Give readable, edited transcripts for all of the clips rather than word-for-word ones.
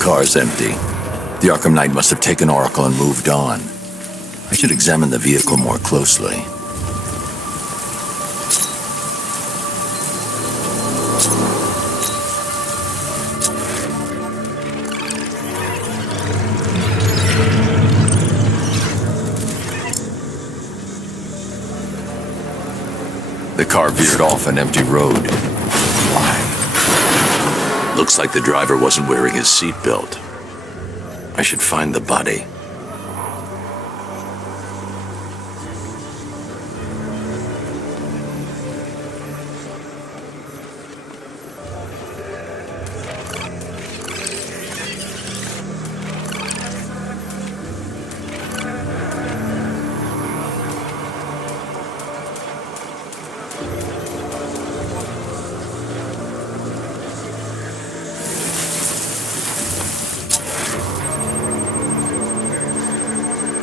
Car's empty. The Arkham Knight must have taken Oracle and moved on. I should examine the vehicle more closely. The car veered off an empty road. Why? Looks like the driver wasn't wearing his seatbelt. I should find the body.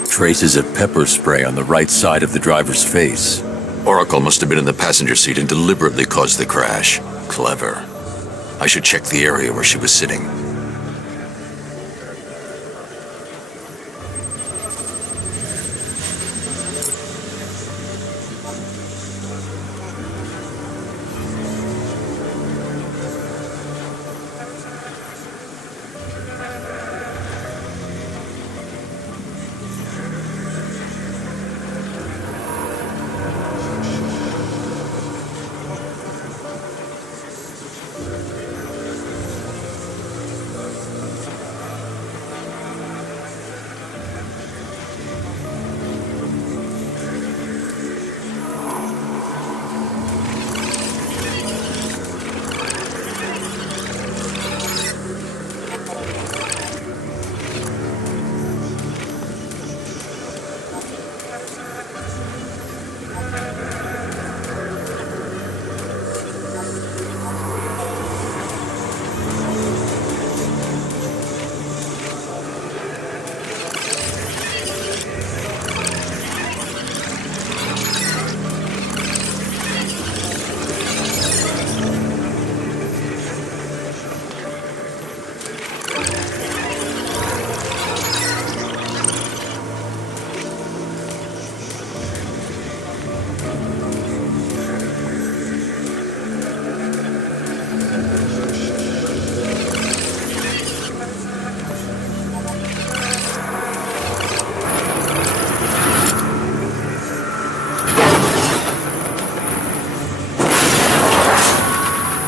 Traces of pepper spray on the right side of the driver's face. Oracle must have been in the passenger seat and deliberately caused the crash. Clever. I should check the area where she was sitting.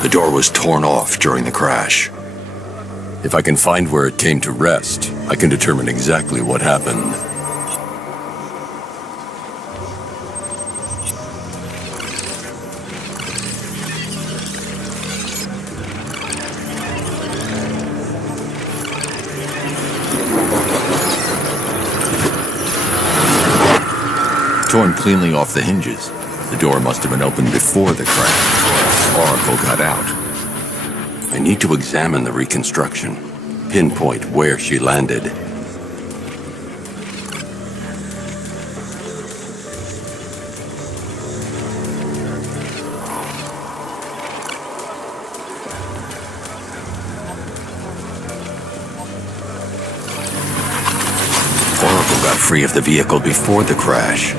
The door was torn off during the crash. If I can find where it came to rest, I can determine exactly what happened. Torn cleanly off the hinges. The door must have been opened before the crash. Oracle got out. I need to examine the reconstruction, pinpoint where she landed. Oracle got free of the vehicle before the crash.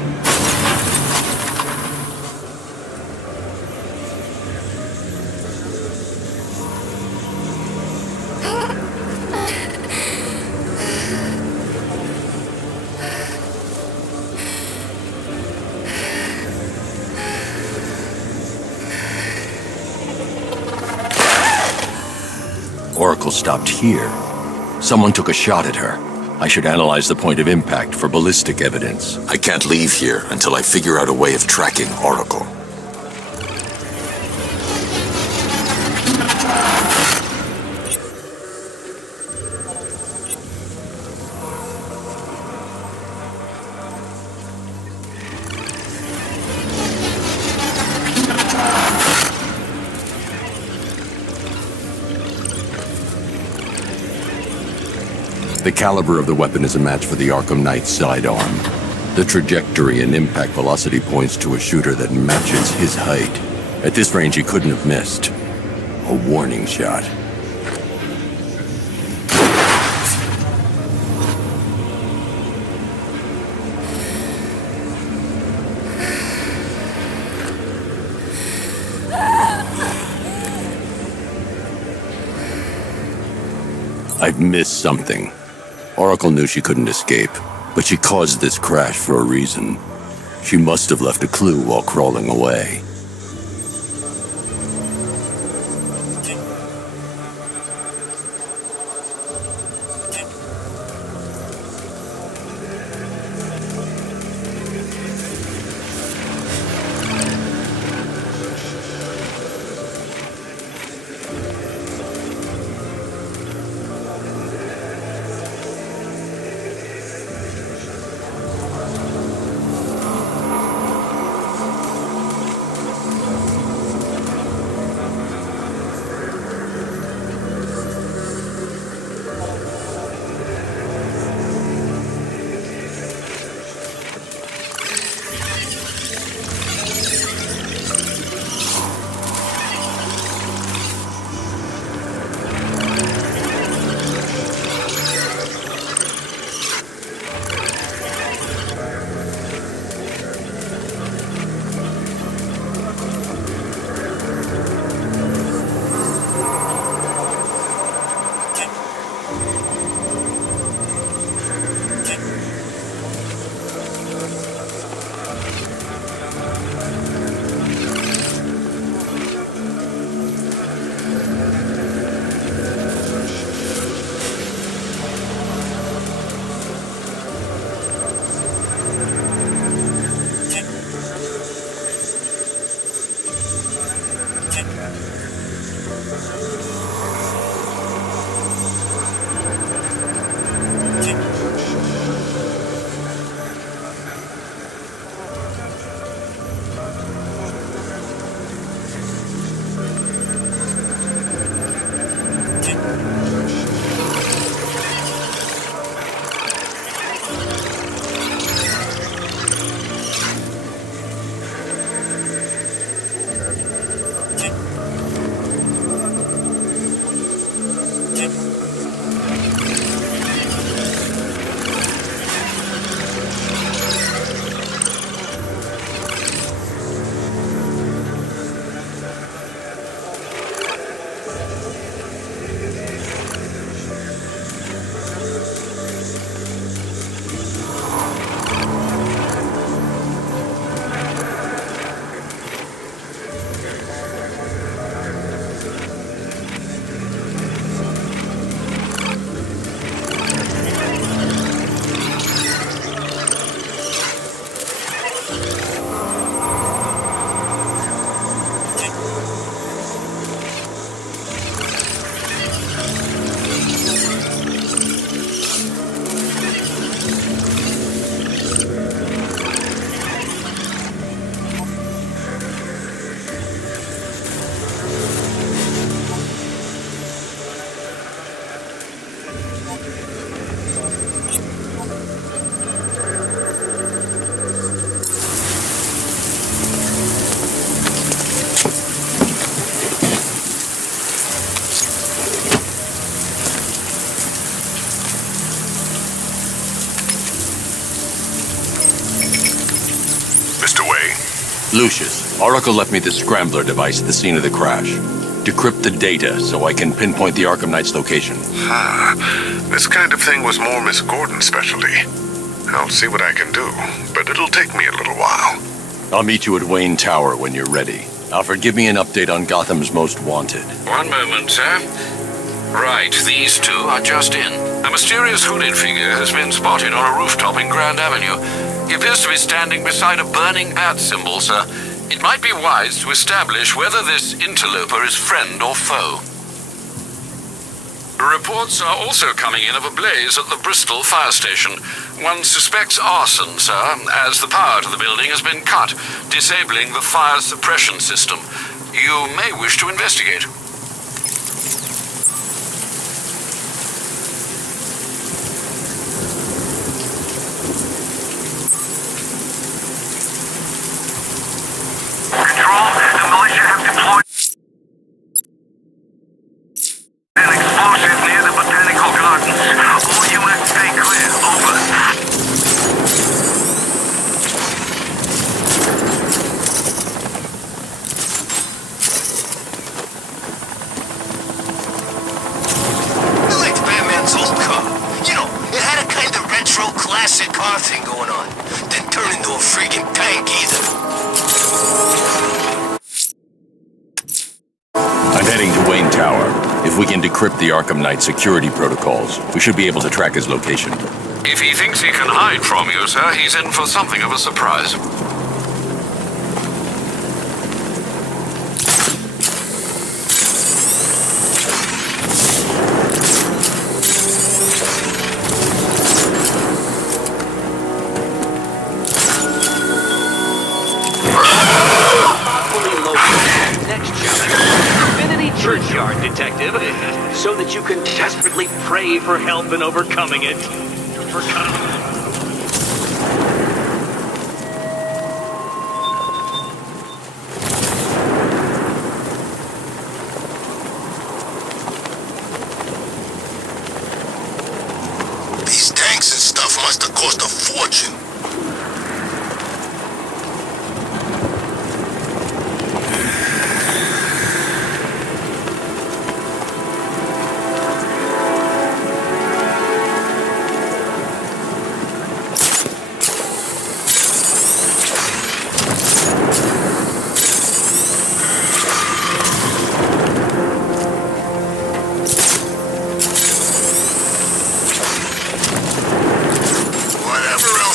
Oracle stopped here. Someone took a shot at her. I should analyze the point of impact for ballistic evidence. I can't leave here until I figure out a way of tracking Oracle. The caliber of the weapon is a match for the Arkham Knight's sidearm. The trajectory and impact velocity points to a shooter that matches his height. At this range, he couldn't have missed. A warning shot. I've missed something. Oracle knew she couldn't escape, but she caused this crash for a reason. She must have left a clue while crawling away. Lucius, Oracle left me the scrambler device at the scene of the crash. Decrypt the data so I can pinpoint the Arkham Knight's location. This kind of thing was more Miss Gordon's specialty. I'll see what I can do, but it'll take me a little while. I'll meet you at Wayne Tower when you're ready. Alfred, give me an update on Gotham's Most Wanted. One moment, sir. Right, these two are just in. A mysterious hooded figure has been spotted on a rooftop in Grand Avenue. He appears to be standing beside a burning bat symbol, sir. It might be wise to establish whether this interloper is friend or foe. Reports are also coming in of a blaze at the Bristol fire station. One suspects arson, sir, as the power to the building has been cut, disabling the fire suppression system. You may wish to investigate. heading to Wayne Tower. If we can decrypt the Arkham Knight security protocols, we should be able to track his location. If he thinks he can hide from you, sir, he's in for something of a surprise. Churchyard, detective, so that you can desperately pray for help in overcoming it. These tanks and stuff must have cost a fortune.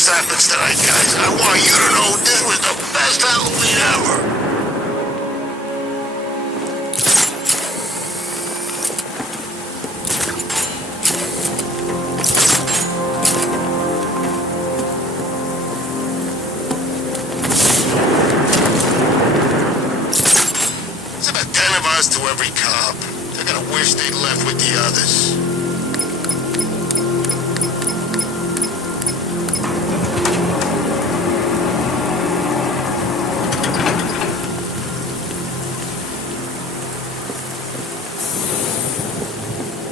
Happens tonight, guys. I want you to know this was the best Halloween ever. It's about 10 of us to every cop. They're gonna wish they'd left with the others.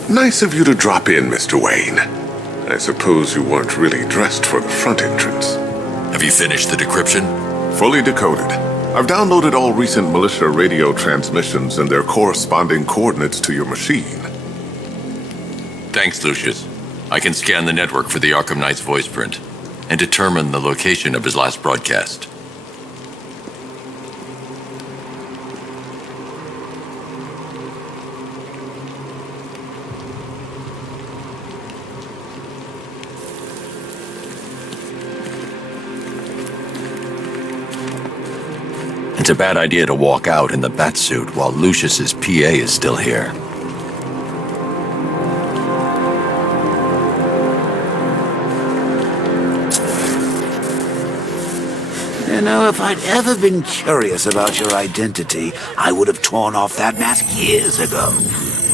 Nice of you to drop in, Mr. Wayne. I suppose you weren't really dressed for the front entrance. Have you finished the decryption? Fully decoded. I've downloaded all recent militia radio transmissions and their corresponding coordinates to your machine. Thanks, Lucius. I can scan the network for the Arkham Knight's voice print and determine the location of his last broadcast. It's a bad idea to walk out in the batsuit while Lucius's PA is still here. You know, if I'd ever been curious about your identity, I would have torn off that mask years ago.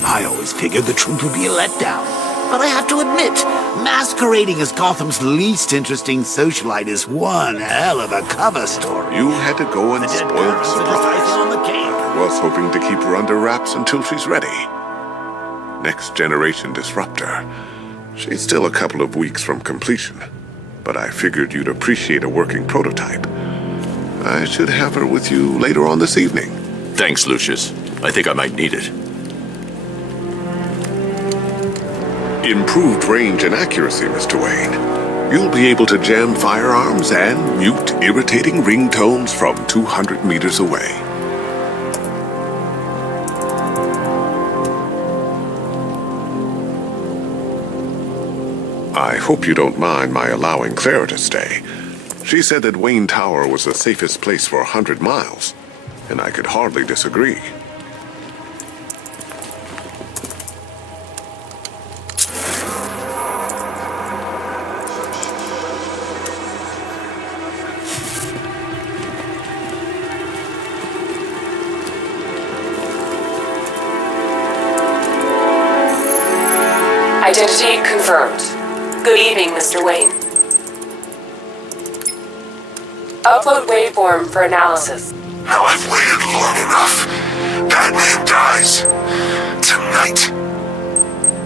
I always figured the truth would be a letdown. But I have to admit, masquerading as Gotham's least interesting socialite is one hell of a cover story. You had to go and spoil the surprise. On the cake. I was hoping to keep her under wraps until she's ready. Next generation disruptor. She's still a couple of weeks from completion, but I figured you'd appreciate a working prototype. I should have her with you later on this evening. Thanks, Lucius. I think I might need it. Improved range and accuracy, Mr. Wayne. You'll be able to jam firearms and mute irritating ringtones from 200 meters away. I hope you don't mind my allowing Clara to stay. She said that Wayne Tower was the safest place for 100 miles, and I could hardly disagree. Identity confirmed. Good evening, Mr. Wayne. Upload waveform for analysis. Now I've waited long enough. Batman dies. Tonight.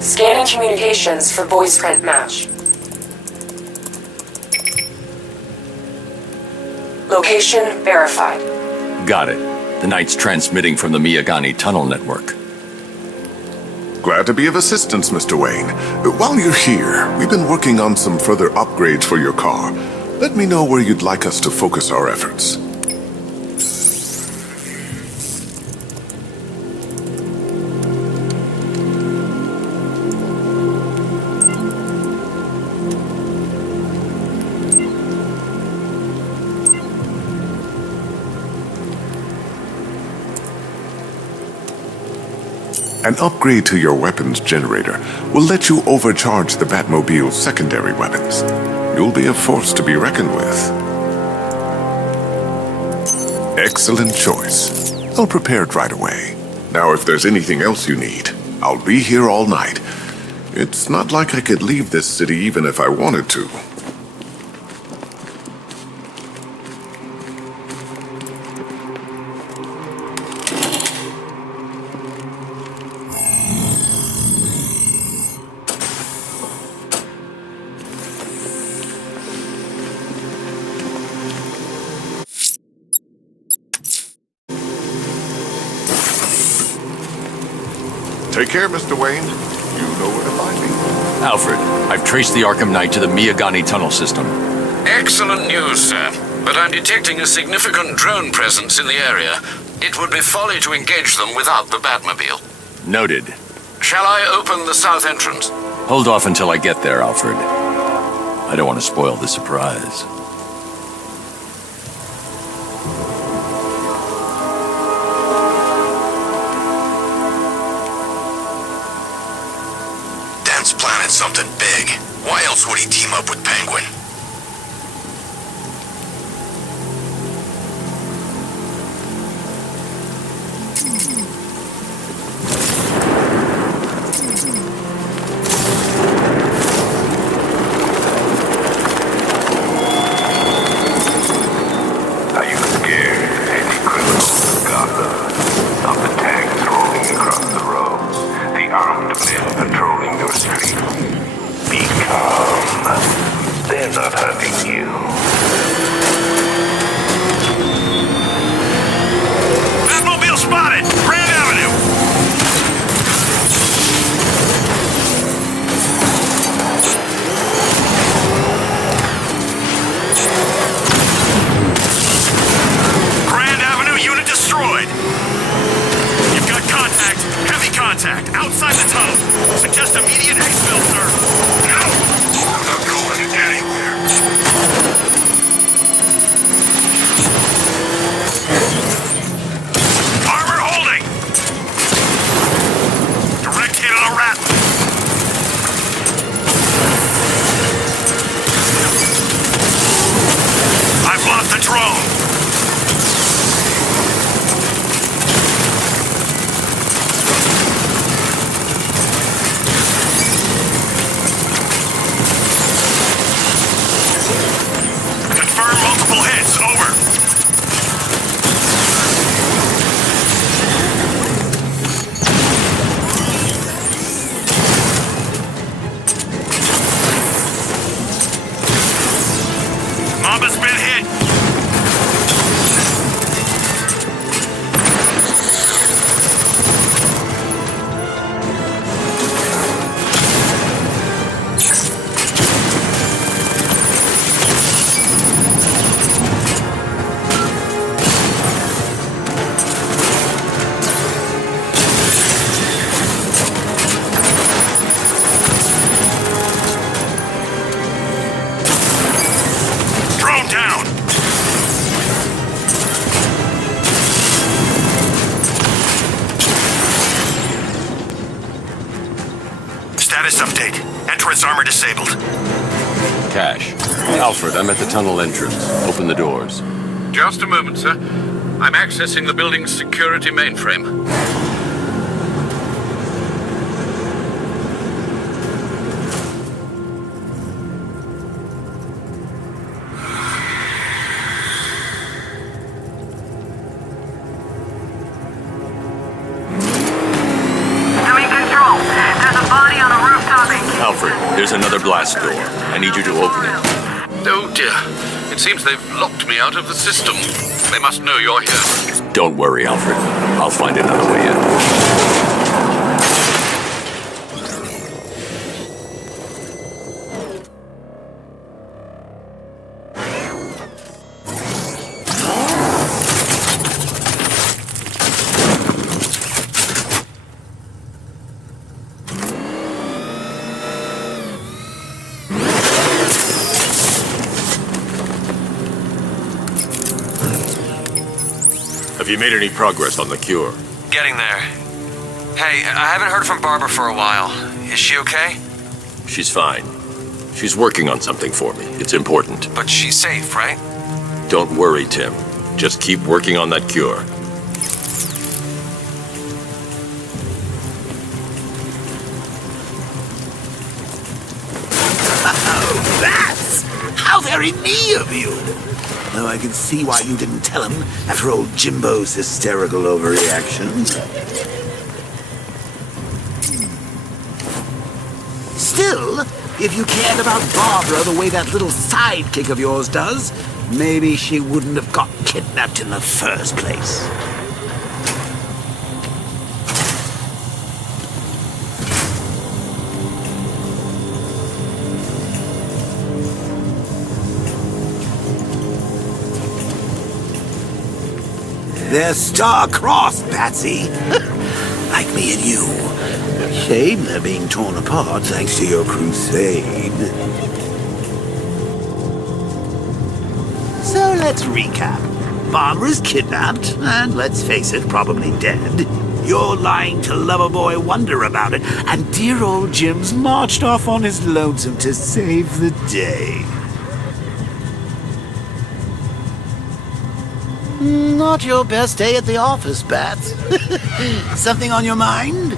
Scanning communications for voice print match. Location verified. Got it. The Knight's transmitting from the Miyagani tunnel network. Glad to be of assistance, Mr. Wayne. While you're here, we've been working on some further upgrades for your car. Let me know where you'd like us to focus our efforts. An upgrade to your weapons generator will let you overcharge the Batmobile's secondary weapons. You'll be a force to be reckoned with. Excellent choice. I'll prepare it right away. Now, if there's anything else you need, I'll be here all night. It's not like I could leave this city even if I wanted to. Take care, Mr. Wayne. You know where to find me. Alfred, I've traced the Arkham Knight to the Miyagani tunnel system. Excellent news, sir. But I'm detecting a significant drone presence in the area. It would be folly to engage them without the Batmobile. Noted. Shall I open the south entrance? Hold off until I get there, Alfred. I don't want to spoil the surprise. Dent's planted something big. Why else would he team up with Penguin? Are you scared? Any criminals in Gotham? Of the tanks rolling across the roads, the armed men patrolling your streets. Be calm. They're not hurting you. Batmobile spotted! Grand Avenue! Grand Avenue unit destroyed! You've got contact, heavy contact, outside the tunnel. Suggest immediate exfil, sir. No! I'm not going anywhere. Armor holding! Direct hit on a rat. I've lost the drone. Confirm multiple hits. Over. Mamba's been hit. Drone down. Status update. Entrance armor disabled. Cash. Alfred, I'm at the tunnel entrance. Open the doors. Just a moment, sir. I'm accessing the building's security mainframe. Doing control. There's a body on a rooftop in Alfred, there's another blast door. I need you to open it. Oh dear. It seems they've locked me out of the system. They must know you're here. Don't worry, Alfred. I'll find another way in. Have you made any progress on the cure? Getting there. Hey, I haven't heard from Barbara for a while. Is she okay? She's fine. She's working on something for me. It's important. But she's safe, right? Don't worry, Tim. Just keep working on that cure. Oh, that's how very me of you. Though I can see why you didn't tell him after old Jimbo's hysterical overreaction. Still, if you cared about Barbara the way that little sidekick of yours does, maybe she wouldn't have got kidnapped in the first place. They're star-crossed, Patsy. Like me and you. Shame they're being torn apart thanks to your crusade. So let's recap. Barbara's kidnapped, and let's face it, probably dead. You're lying to Loverboy Wonder about it, and dear old Jim's marched off on his lonesome to save the day. Not your best day at the office, Bats. Something on your mind?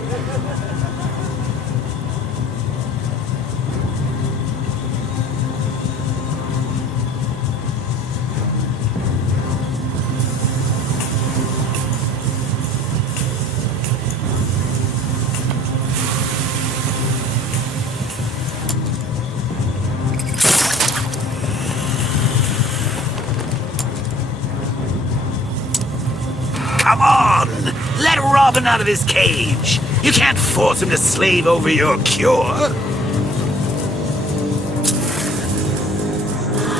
Come on! Let Robin out of his cage! You can't force him to slave over your cure!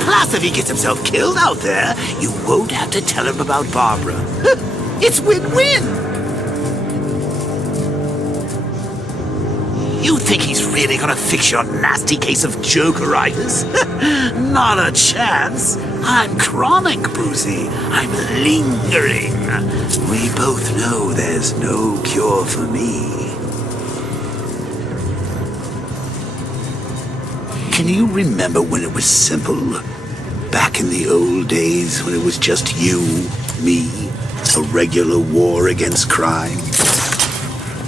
Plus, if he gets himself killed out there, you won't have to tell him about Barbara. It's win-win! You think he's really gonna fix your nasty case of jokeritis? Not a chance. I'm chronic, Brucey. I'm lingering. We both know there's no cure for me. Can you remember when it was simple? Back in the old days when it was just you, me, a regular war against crime?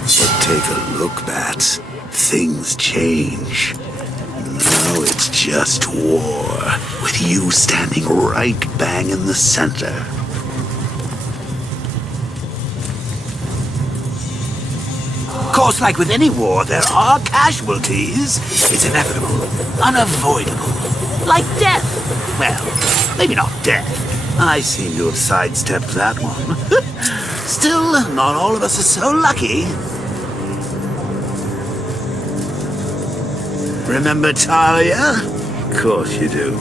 But take a look, Bats. Things change. Now it's just war, with you standing right bang in the center. Of course, like with any war, there are casualties. It's inevitable, unavoidable. Like death. Well, maybe not death. I seem to have sidestepped that one. Still, not all of us are so lucky. Remember Talia? Of course you do.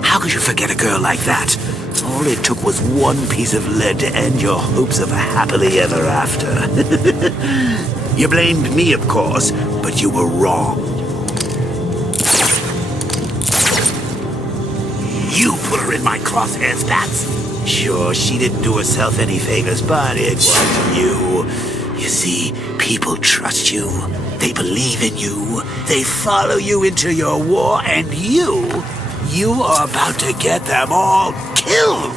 How could you forget a girl like that? All it took was one piece of lead to end your hopes of a happily ever after. You blamed me, of course, but you were wrong. You put her in my crosshairs, Bats. Sure, she didn't do herself any favors, but it was you. You see, people trust you. They believe in you. They follow you into your war, and you are about to get them all killed.